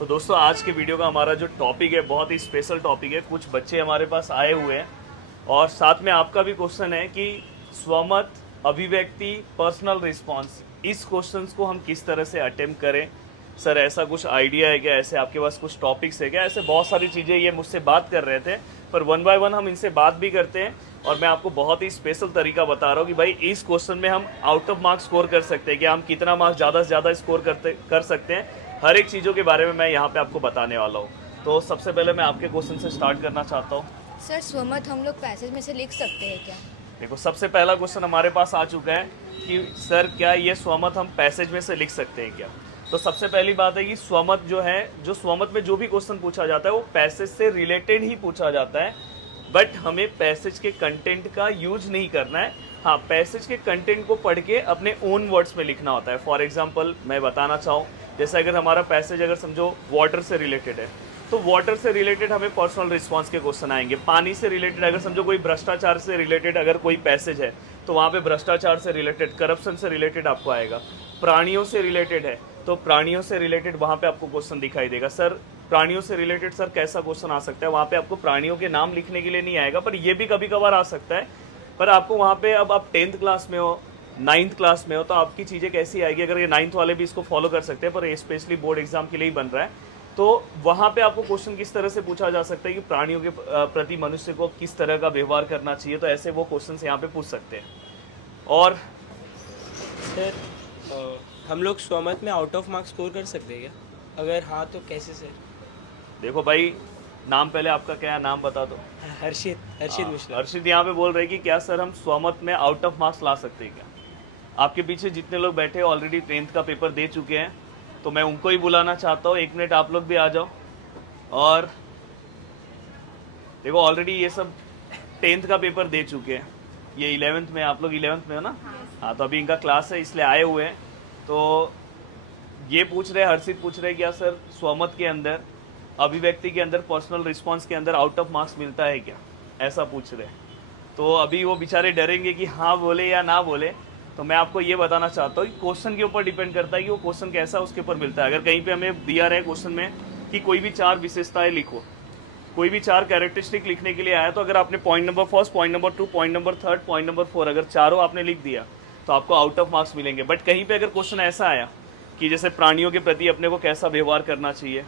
तो दोस्तों आज के वीडियो का हमारा जो टॉपिक है बहुत ही स्पेशल टॉपिक है। कुछ बच्चे हमारे पास आए हुए हैं और साथ में आपका भी क्वेश्चन है कि स्वमत, अभिव्यक्ति, पर्सनल रिस्पॉन्स, इस क्वेश्चंस को हम किस तरह से अटेम्प्ट करें। सर ऐसा कुछ आइडिया है क्या, ऐसे आपके पास कुछ टॉपिक्स है क्या? ऐसे बहुत सारी चीज़ें ये मुझसे बात कर रहे थे, पर वन बाय वन हम इनसे बात भी करते हैं और मैं आपको बहुत ही स्पेशल तरीका बता रहा हूँ कि भाई इस क्वेश्चन में हम आउट ऑफ मार्क्स स्कोर कर सकते हैं कि हम कितना मार्क्स ज़्यादा से ज़्यादा स्कोर कर सकते हैं। हर एक चीज़ों के बारे में मैं यहाँ पे आपको बताने वाला हूँ। तो सबसे पहले मैं आपके क्वेश्चन से स्टार्ट करना चाहता हूँ। सर स्वमत हम लोग पैसेज में से लिख सकते हैं क्या? देखो सबसे पहला क्वेश्चन हमारे पास आ चुका है कि सर क्या ये स्वमत हम पैसेज में से लिख सकते हैं क्या? तो सबसे पहली बात है कि स्वमत जो है, जो स्वमत में जो भी क्वेश्चन पूछा जाता है वो पैसेज से रिलेटेड ही पूछा जाता है, बट हमें पैसेज के कंटेंट का यूज नहीं करना है। हाँ, पैसेज के कंटेंट को पढ़ के अपने ओन वर्ड्स में लिखना होता है। फॉर एग्जांपल मैं बताना चाहूँ, जैसे अगर हमारा पैसेज अगर समझो वाटर से रिलेटेड है तो वाटर से रिलेटेड हमें पर्सनल रिस्पांस के क्वेश्चन आएंगे। पानी से रिलेटेड अगर समझो कोई भ्रष्टाचार से रिलेटेड अगर कोई पैसेज है तो वहाँ पे भ्रष्टाचार से रिलेटेड, करप्शन से रिलेटेड आपको आएगा। प्राणियों से रिलेटेड है तो प्राणियों से रिलेटेड वहाँ पे आपको क्वेश्चन दिखाई देगा। सर प्राणियों से रिलेटेड सर कैसा क्वेश्चन आ सकता है? वहाँ पे आपको प्राणियों के नाम लिखने के लिए नहीं आएगा, पर ये भी कभी कभार आ सकता है। पर आपको वहाँ पे, अब आप 10th क्लास में हो, 9th क्लास में हो, तो आपकी चीज़ें कैसी आएगी? अगर ये 9th वाले भी इसको फॉलो कर सकते हैं, पर ये स्पेशली बोर्ड एग्जाम के लिए ही बन रहा है, तो वहाँ पे आपको क्वेश्चन किस तरह से पूछा जा सकता है कि प्राणियों के प्रति मनुष्य को किस तरह का व्यवहार करना चाहिए। तो ऐसे वो क्वेश्चन यहाँ पे पूछ सकते हैं। और सर हम लोग स्वमत में आउट ऑफ मार्क्स स्कोर कर सकते हैं क्या? अगर हाँ तो कैसे सर? देखो भाई, नाम पहले आपका क्या है, नाम बता दो। हर्षित मिश्रा। हर्षित यहाँ पे बोल रहे हैं कि क्या सर हम स्वमत में आउट ऑफ मार्क्स ला सकते हैं क्या? आपके पीछे जितने लोग बैठे ऑलरेडी 10th का पेपर दे चुके हैं, तो मैं उनको ही बुलाना चाहता हूँ। 1 मिनट आप लोग भी आ जाओ। और देखो ऑलरेडी ये सब 10th का पेपर दे चुके हैं, ये 11th में, आप लोग 11th में हो ना? हाँ, तो अभी इनका क्लास है इसलिए आए हुए हैं। तो ये पूछ रहे, हर्षित पूछ रहे क्या सर स्वमत के अंदर, अभिव्यक्ति के अंदर, पर्सनल रिस्पांस के अंदर आउट ऑफ मार्क्स मिलता है क्या, ऐसा पूछ रहे। तो अभी वो बेचारे डरेंगे कि हाँ बोले या ना बोले। तो मैं आपको ये बताना चाहता हूँ कि क्वेश्चन के ऊपर डिपेंड करता है कि वो क्वेश्चन कैसा उसके ऊपर मिलता है। अगर कहीं पे हमें दिया रहे क्वेश्चन में कि कोई भी 4 विशेषताएं लिखो, कोई भी 4 कैरेक्टरिस्टिक लिखने के लिए आया, तो अगर आपने point number first, point number 2, point number 3, point number 4 अगर चारों आपने लिख दिया तो आपको आउट ऑफ मार्क्स मिलेंगे। बट कहीं पे अगर क्वेश्चन ऐसा आया कि जैसे प्राणियों के प्रति अपने को कैसा व्यवहार करना चाहिए,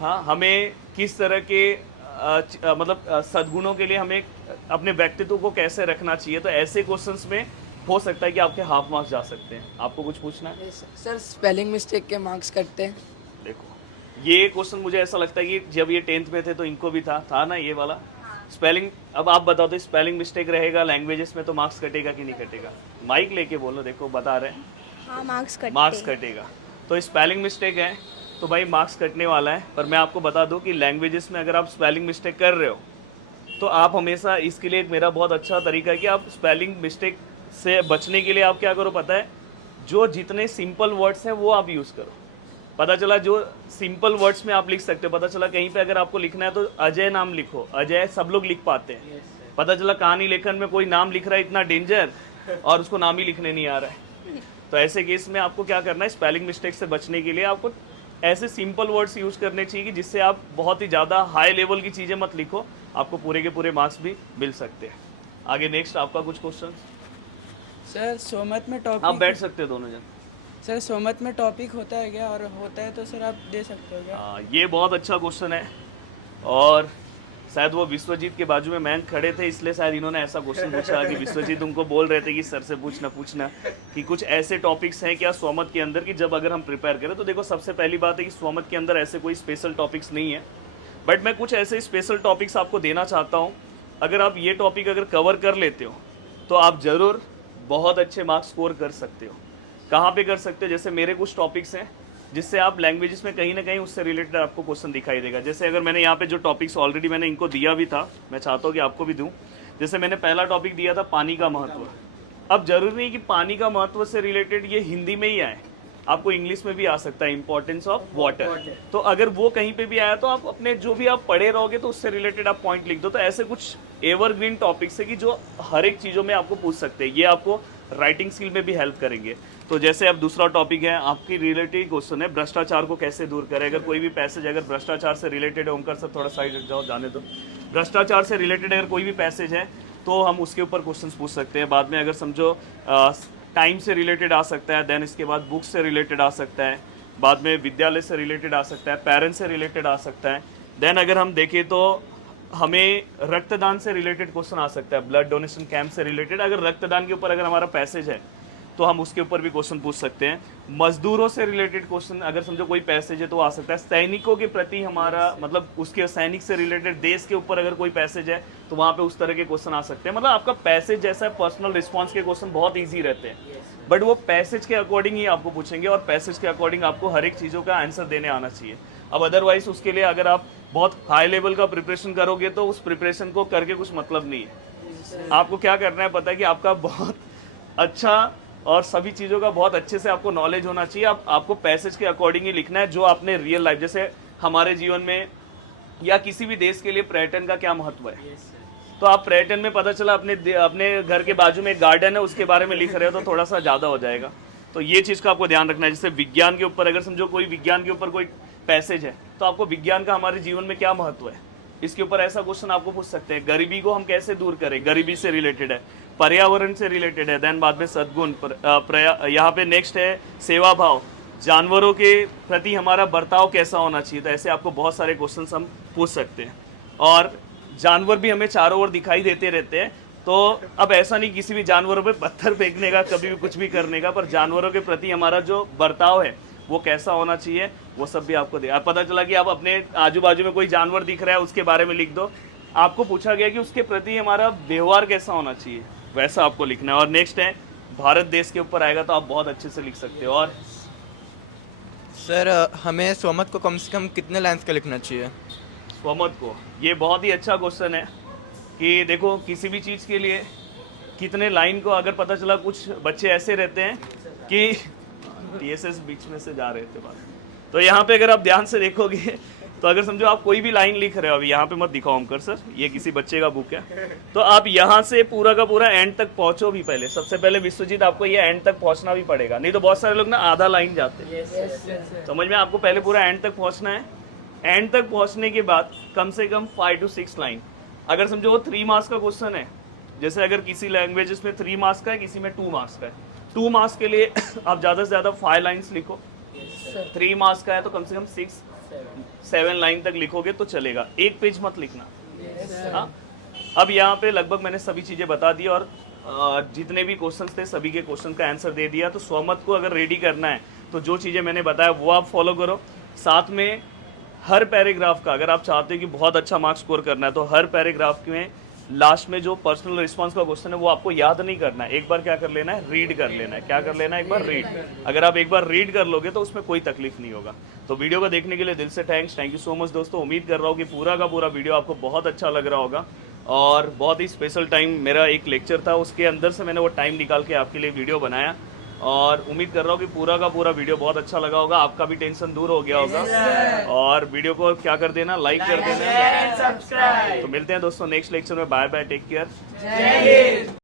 हाँ, हमें किस तरह के मतलब सद्गुणों के लिए हमें अपने व्यक्तित्व को कैसे रखना चाहिए, तो ऐसे क्वेश्चंस में हो सकता है कि आपके हाफ मार्क्स जा सकते हैं। आपको कुछ पूछना है? सर स्पेलिंग मिस्टेक के मार्क्स कटते हैं। देखो ये क्वेश्चन मुझे ऐसा लगता है कि जब ये 10th में थे तो इनको भी था ना ये वाला स्पेलिंग। अब आप बताओ तो स्पेलिंग मिस्टेक रहेगा लैंग्वेजेस में तो मार्क्स कटेगा कि नहीं कटेगा? माइक लेके बोलो, देखो बता रहे हैं। हाँ, मार्क्स कटेगा। तो स्पेलिंग मिस्टेक है तो भाई मार्क्स कटने वाला है। पर मैं आपको बता दूं कि लैंग्वेजेस में अगर आप स्पेलिंग मिस्टेक कर रहे हो तो आप हमेशा, इसके लिए एक मेरा बहुत अच्छा तरीका है कि आप स्पेलिंग मिस्टेक से बचने के लिए आप क्या करो पता है, जो जितने सिंपल वर्ड्स हैं वो आप यूज़ करो। पता चला जो सिंपल वर्ड्स में आप लिख सकते हो, पता चला कहीं पे अगर आपको लिखना है तो अजय नाम लिखो, अजय सब लोग लिख पाते हैं। पता चला कहानी लेखन में कोई नाम लिख रहा है इतना डेंजर और उसको नाम ही लिखने नहीं आ रहा है। तो ऐसे केस में आपको क्या करना है, स्पेलिंग मिस्टेक से बचने के लिए आपको ऐसे सिंपल वर्ड्स यूज़ करने चाहिए कि जिससे आप बहुत ही ज़्यादा हाई लेवल की चीज़ें मत लिखो, आपको पूरे के पूरे मार्क्स भी मिल सकते हैं। आगे नेक्स्ट आपका कुछ क्वेश्चन? सर स्वमत में टॉपिक आप बैठ सकते हो दोनों जन। सर स्वमत में टॉपिक होता है क्या? और होता है तो सर आप दे सकते हो क्या? हाँ, ये बहुत अच्छा क्वेश्चन है और शायद वो विश्वजीत के बाजू में मैम खड़े थे इसलिए शायद इन्होंने ऐसा क्वेश्चन पूछा कि विश्वजीत उनको बोल रहे थे कि सर से पूछना कि कुछ ऐसे टॉपिक्स हैं क्या स्वमत के अंदर कि जब अगर हम प्रिपेयर करें। तो देखो सबसे पहली बात है कि स्वमत के अंदर ऐसे कोई स्पेशल टॉपिक्स नहीं है, बट मैं कुछ ऐसे स्पेशल टॉपिक्स आपको देना चाहता हूँ। अगर आप ये टॉपिक अगर कवर कर लेते हो तो आप ज़रूर बहुत अच्छे मार्क्स स्कोर कर सकते हो। कहाँ पे कर सकते हो? जैसे मेरे कुछ टॉपिक्स हैं जिससे आप लैंग्वेजेस में कहीं ना कहीं उससे रिलेटेड आपको क्वेश्चन दिखाई देगा। जैसे अगर मैंने यहाँ पे जो टॉपिक्स ऑलरेडी मैंने इनको दिया भी था, मैं चाहता हूँ कि आपको भी दूँ। जैसे मैंने पहला टॉपिक दिया था पानी का महत्व। अब जरूरी नहीं कि पानी का महत्व से रिलेटेड ये हिंदी में ही आए, आपको इंग्लिश में भी आ सकता है, इंपॉर्टेंस ऑफ वाटर। तो अगर वो कहीं पे भी आया तो आप अपने जो भी आप पढ़े रहोगे तो उससे रिलेटेड आप पॉइंट लिख दो। तो ऐसे कुछ एवरग्रीन टॉपिक्स है कि जो हर एक चीज़ों में आपको पूछ सकते हैं। ये आपको राइटिंग स्किल में भी हेल्प करेंगे। तो जैसे अब दूसरा टॉपिक है आपकी रिलेटेड क्वेश्चन है, भ्रष्टाचार को कैसे दूर करें। अगर कोई भी पैसेज अगर भ्रष्टाचार से रिलेटेड है, ओमकार सर थोड़ा साइड हट जाओ, जाने दो। भ्रष्टाचार से रिलेटेड अगर कोई भी पैसेज है तो हम उसके ऊपर क्वेश्चंस पूछ सकते हैं। बाद में अगर समझो टाइम से रिलेटेड आ सकता है, देन इसके बाद बुक से रिलेटेड आ सकता है, बाद में विद्यालय से रिलेटेड आ सकता है, पेरेंट्स से रिलेटेड आ सकता है। देन अगर हम देखें तो हमें रक्तदान से रिलेटेड क्वेश्चन आ सकता है, ब्लड डोनेशन कैंप से रिलेटेड। अगर रक्तदान के ऊपर अगर हमारा पैसेज है तो हम उसके ऊपर भी क्वेश्चन पूछ सकते हैं। मजदूरों से रिलेटेड क्वेश्चन अगर समझो कोई पैसेज है तो आ सकता है। सैनिकों के प्रति हमारा मतलब उसके सैनिक से रिलेटेड देश के ऊपर अगर कोई पैसेज है तो वहाँ पे उस तरह के क्वेश्चन आ सकते हैं। मतलब आपका पैसेज जैसा पर्सनल रिस्पॉन्स के क्वेश्चन बहुत ईजी रहते हैं, बट वो पैसेज के अकॉर्डिंग ही आपको पूछेंगे और पैसेज के अकॉर्डिंग आपको हर एक चीज़ों का आंसर देने आना चाहिए। अब अदरवाइज उसके लिए अगर आप बहुत हाई लेवल का प्रिपरेशन करोगे तो उस प्रिपरेशन को करके कुछ मतलब नहीं है। आपको क्या करना है पता है कि आपका बहुत अच्छा और सभी चीज़ों का बहुत अच्छे से आपको नॉलेज होना चाहिए। आपको पैसेज के अकॉर्डिंग ही लिखना है जो आपने रियल लाइफ, जैसे हमारे जीवन में या किसी भी देश के लिए पर्यटन का क्या महत्व है। तो आप पर्यटन में पता चला अपने घर के बाजू में एक गार्डन है उसके बारे में लिख रहे हो तो थोड़ा सा ज़्यादा हो जाएगा। तो ये चीज़ का आपको ध्यान रखना है। जैसे विज्ञान के ऊपर अगर समझो कोई विज्ञान के ऊपर कोई पैसेज है तो आपको विज्ञान का हमारे जीवन में क्या महत्व है, इसके ऊपर ऐसा क्वेश्चन आपको पूछ सकते हैं। गरीबी को हम कैसे दूर करें, गरीबी से रिलेटेड है, पर्यावरण से रिलेटेड है। देन बाद में सद्गुण, यहाँ पे नेक्स्ट है सेवा भाव, जानवरों के प्रति हमारा बर्ताव कैसा होना चाहिए। तो ऐसे आपको बहुत सारे क्वेश्चन हम पूछ सकते हैं। और जानवर भी हमें चारों ओर दिखाई देते रहते हैं, तो अब ऐसा नहीं किसी भी जानवरों पे पत्थर फेंकने का, कभी भी कुछ भी करने का, पर जानवरों के प्रति हमारा जो बर्ताव है वो कैसा होना चाहिए वो सब भी आपको आप पता चला कि आप अपने आजू बाजू में कोई जानवर दिख रहा है उसके बारे में लिख दो। आपको पूछा गया कि उसके प्रति हमारा व्यवहार कैसा होना चाहिए, वैसा आपको लिखना है। और नेक्स्ट है भारत देश के ऊपर आएगा तो आप बहुत अच्छे से लिख सकते हो। और सर हमें स्वमत को कम से कम कितने लाइन्स का लिखना चाहिए? स्वमत को, ये बहुत ही अच्छा क्वेश्चन है कि देखो किसी भी चीज़ के लिए कितने लाइन को, अगर पता चला कुछ बच्चे ऐसे रहते हैं कि टीएसएस बीच में से जा रहे थे बात, तो यहाँ पे अगर आप ध्यान से देखोगे तो अगर समझो आप कोई भी लाइन लिख रहे हो, अभी यहाँ पे मत दिखाओ ओमकर सर, ये किसी बच्चे का बुक है, तो आप यहाँ से पूरा का पूरा एंड तक पहुँचो भी। पहले सबसे पहले विश्वजीत आपको ये एंड तक पहुँचना भी पड़ेगा, नहीं तो बहुत सारे लोग ना आधा लाइन जाते हैं। समझ में, आपको पहले पूरा एंड तक पहुँचना है। एंड तक पहुँचने के बाद कम से कम 5 to 6 लाइन। अगर समझो वो 3 मार्क्स का क्वेश्चन है, जैसे अगर किसी लैंग्वेजेस में 3 मार्क्स का है, किसी में 2 मार्क्स का है, 2 मार्क्स के लिए आप ज़्यादा से ज़्यादा 5 लाइन्स लिखो। 3 मार्क्स का है तो कम से कम 6-7 लाइन तक लिखोगे तो चलेगा, एक पेज मत लिखना। हाँ, अब यहाँ पे लगभग मैंने सभी चीज़ें बता दी और जितने भी क्वेश्चंस थे सभी के क्वेश्चन का आंसर दे दिया। तो स्वमत को अगर रेडी करना है तो जो चीज़ें मैंने बताया वो आप फॉलो करो। साथ में हर पैराग्राफ का, अगर आप चाहते हो कि बहुत अच्छा मार्क्स स्कोर करना है तो हर पैराग्राफ में लास्ट में जो पर्सनल रिस्पांस का क्वेश्चन है वो आपको याद नहीं करना है, एक बार क्या कर लेना है, रीड कर लेना है। क्या कर लेना है, एक बार रीड। अगर आप एक बार रीड कर लोगे तो उसमें कोई तकलीफ नहीं होगा। तो वीडियो को देखने के लिए दिल से थैंक यू सो मच दोस्तों। उम्मीद कर रहा हूँ कि पूरा का पूरा वीडियो आपको बहुत अच्छा लग रहा होगा और बहुत ही स्पेशल टाइम, मेरा एक लेक्चर था उसके अंदर से मैंने वो टाइम निकाल के आपके लिए वीडियो बनाया और उम्मीद कर रहा हूँ कि पूरा का पूरा वीडियो बहुत अच्छा लगा होगा, आपका भी टेंशन दूर हो गया होगा। और वीडियो को क्या कर देना, लाइक कर देना। तो मिलते हैं दोस्तों नेक्स्ट लेक्चर में। Bye bye, take care.